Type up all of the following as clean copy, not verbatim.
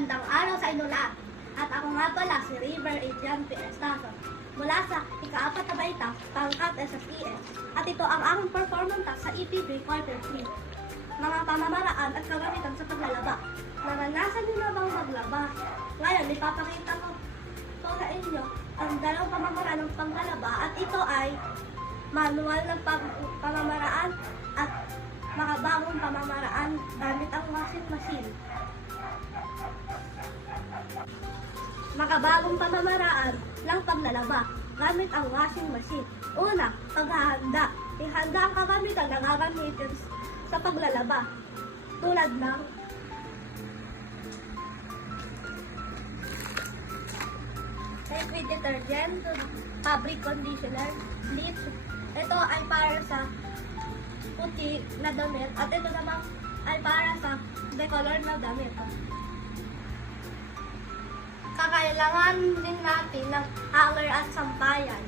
Magandang araw sa inyo lahat. At ako nga pala si River Adrian P. Estaso mula sa ika-4 na baitang pangkat SSES. At ito ang aking performance sa ETV Quarter 3. Mga pamamaraan at kagamitan sa paglalaba. Naranasan niyo na bang maglaba? Ngayon, ipapakita ko sa inyo ang dalawang pamamaraan ng paglalaba at ito ay manual na pamamaraan at makabagong pamamaraan gamit ang washing machine. Makabagong pamamaraan ng paglalaba gamit ang washing machine. Una, paghahanda. Ihanda ang kagamitan na gagamitin sa paglalaba. Tulad ng liquid detergent, fabric conditioner, bleach. Ito ay para sa puti na damit at ito naman ay para sa decolor na damit. Kakailangan din natin ng hanger at sampayan.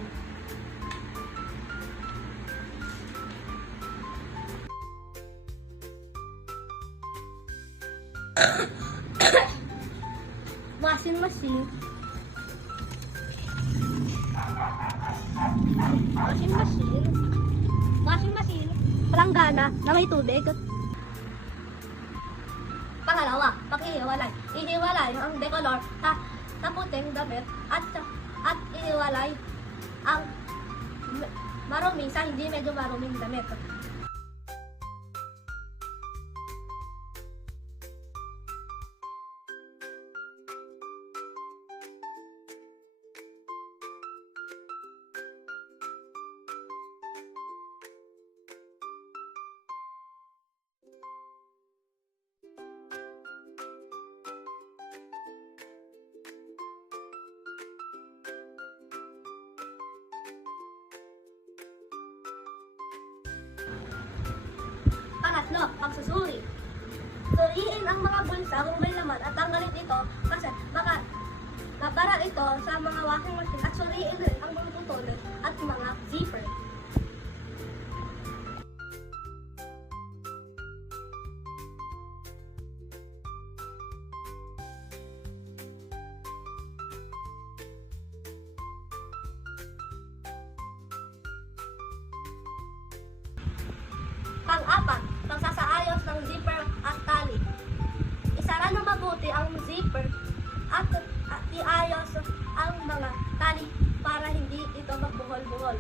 Washing machine. Washing machine. Palanggana na may tubig. Pangalawa, paghihiwalay. Ihiwalay ang decolor sa puting damit at ihiwalay ang marumi sa hindi medyo maruming damit. Pangatlo, pagsusuri. Suriin ang mga bulsa kung may laman at tanggalin ito kasi baka mabara ito sa mga washing machine at suriin rin ang mga tutuloy at mga zipper. Pang-apat, pagsasaayos ng zipper at tali. Isara na mabuti ang zipper at iayos ang mga tali para hindi ito magbuhol-buhol.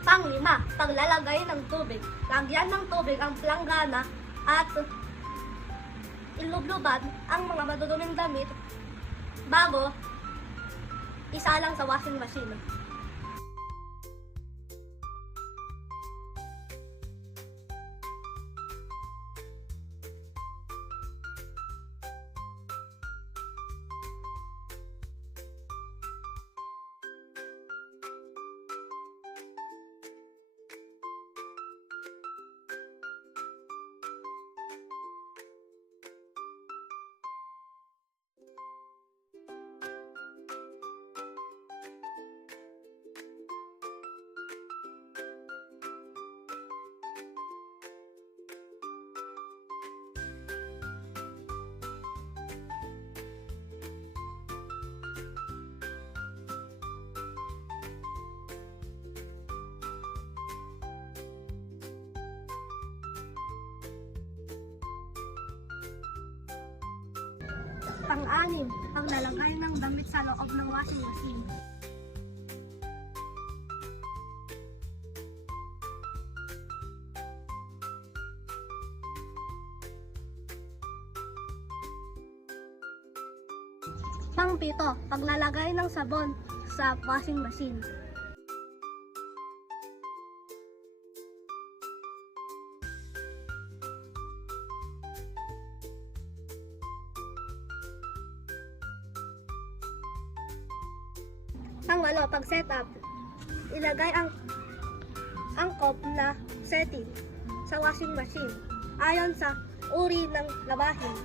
Pang-5, paglalagay ng tubig. Lagyan ng tubig ang planggana at ilubluban ang mga maduduming damit bago isalang sa washing machine. Pang-anim, paglalagay ng damit sa loob ng washing machine. Pang-7, paglalagay ng sabon sa washing machine. Pang-walo, pag-setup. Ilagay ang angkop na setting sa washing machine ayon sa uri ng labahin.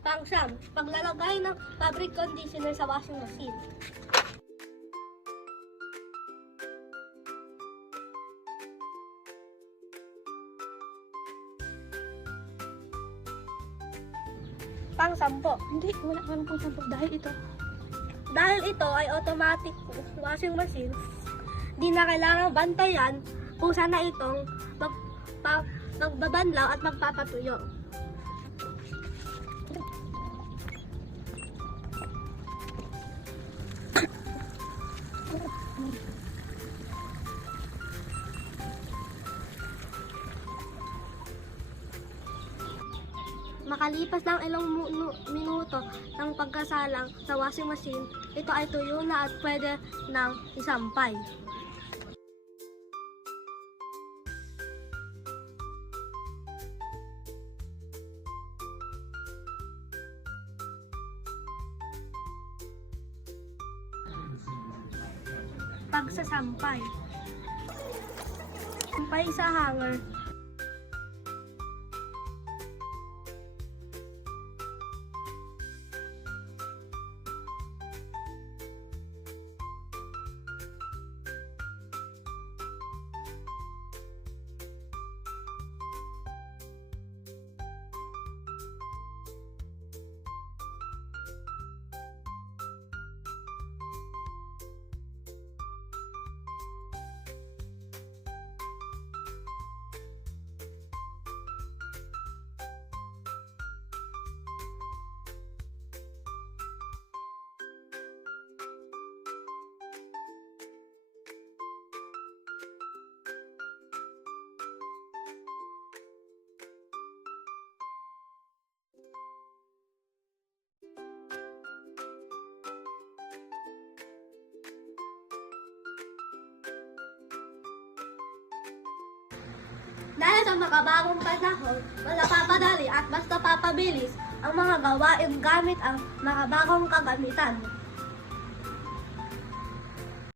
Pang-siyam, paglalagay ng fabric conditioner sa washing machine. Pang-sampo, Wala ka lang pong sampo dahil ito. dahil ito ay automatic washing machine, di na kailangang bantayan kung saan na itong magbabanlaw at magpapatuyo. Makalipas ng ilang minuto ng pagkasalang sa washing machine, ito ay tuyo na at pwede nang isampay. Pagsasampay. Sampay sa hanger. Dahil sa makabagong panahon, wala papadali at basta papabilis ang mga gawain gamit ang makabagong kagamitan.